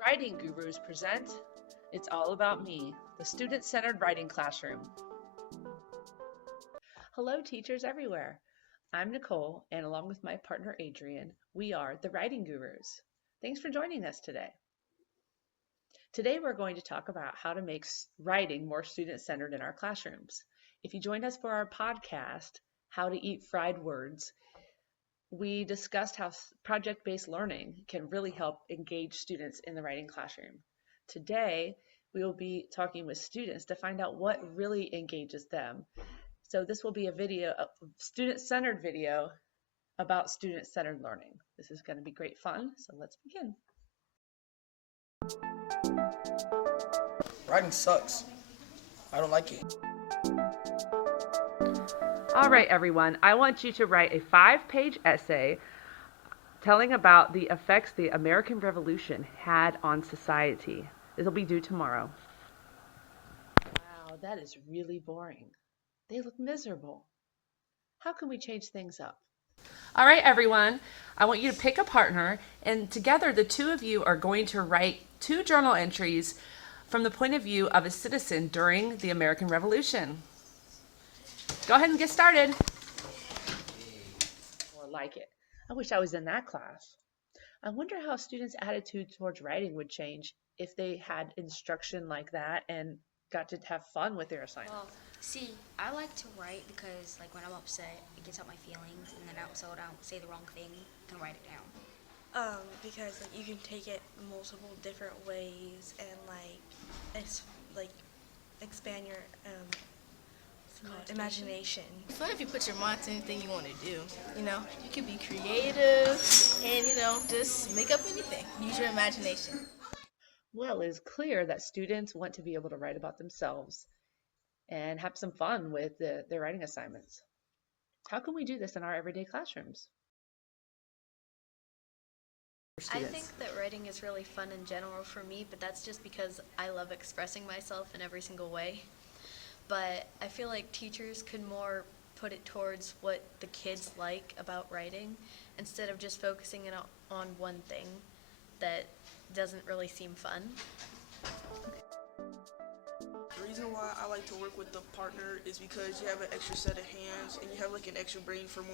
Writing Gurus present It's All About Me, the student-centered writing classroom. Hello, teachers everywhere. I'm Nicole, and along with my partner Adrian, we are the Writing Gurus. Thanks for joining us today. Today we're going to talk about how to make writing more student-centered in our classrooms. If you joined us for our podcast, How to Eat Fried Words, we discussed how project-based learning can really help engage students in the writing classroom. Today, we will be talking with students to find out what really engages them. So this will be a video, a student-centered video about student-centered learning. This is going to be great fun, so let's begin. Writing sucks. I don't like it. All right, everyone, I want you to write a 5-page essay telling about the effects the American Revolution had on society. It'll be due tomorrow. Wow, that is really boring. They look miserable. How can we change things up? All right, everyone, I want you to pick a partner, and together the two of you are going to write 2 journal entries from the point of view of a citizen during the American Revolution. Go ahead and get started. Oh, I like it. I wish I was in that class. I wonder how students' attitude towards writing would change if they had instruction like that and got to have fun with their assignments. Well, see, I like to write because, like, when I'm upset, it gets out my feelings, and then so I don't say the wrong thing, I can write it down. Because like you can take it multiple different ways and expand your imagination. It's fun if you put your mind to anything you want to do. You know, you can be creative and, just make up anything. Use your imagination. Well, it is clear that students want to be able to write about themselves and have some fun with their writing assignments. How can we do this in our everyday classrooms? I think that writing is really fun in general for me, but that's just because I love expressing myself in every single way. But I feel like teachers could more put it towards what the kids like about writing instead of just focusing it on one thing that doesn't really seem fun. The reason why I like to work with the partner is because you have an extra set of hands and you have like an extra brain for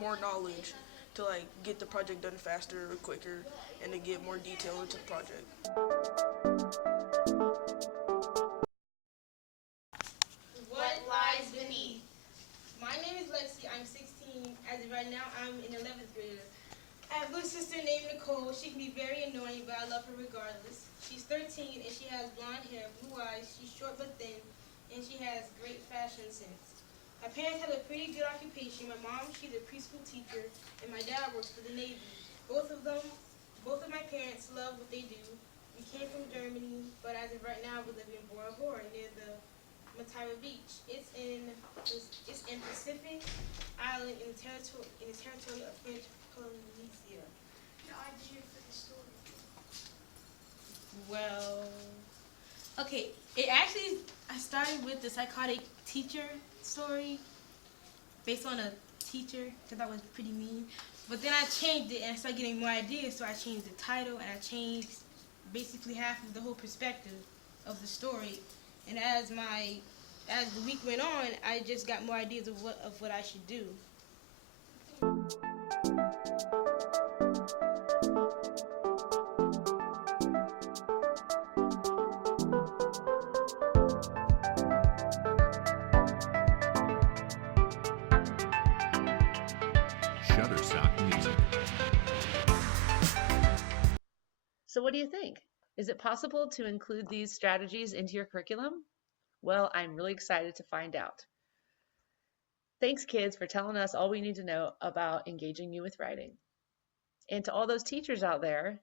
more knowledge to like get the project done faster or quicker and to get more detail into the project. What lies beneath? My name is Lexi. I'm 16. As of right now, I'm in 11th grade. I have a little sister named Nicole. She can be very annoying, but I love her regardless. She's 13 and she has blonde hair, blue eyes. She's short but thin, and she has great fashion sense. My parents have a pretty good occupation. My mom, she's a preschool teacher, and my dad works for the Navy. Both of my parents love what they do. We came from Germany, but as of right now, we live in Bora Bora near the Matira Beach. It's in Pacific Island in the territory of French Polynesia. The idea for the story. Well, okay. I started with the psychotic teacher story based on a teacher because I was pretty mean. But then I changed it and I started getting more ideas, so I changed the title and I changed basically half of the whole perspective of the story. And as the week went on, I just got more ideas of what I should do. Shutterstock Music. So what do you think? Is it possible to include these strategies into your curriculum? Well, I'm really excited to find out. Thanks, kids, for telling us all we need to know about engaging you with writing. And to all those teachers out there,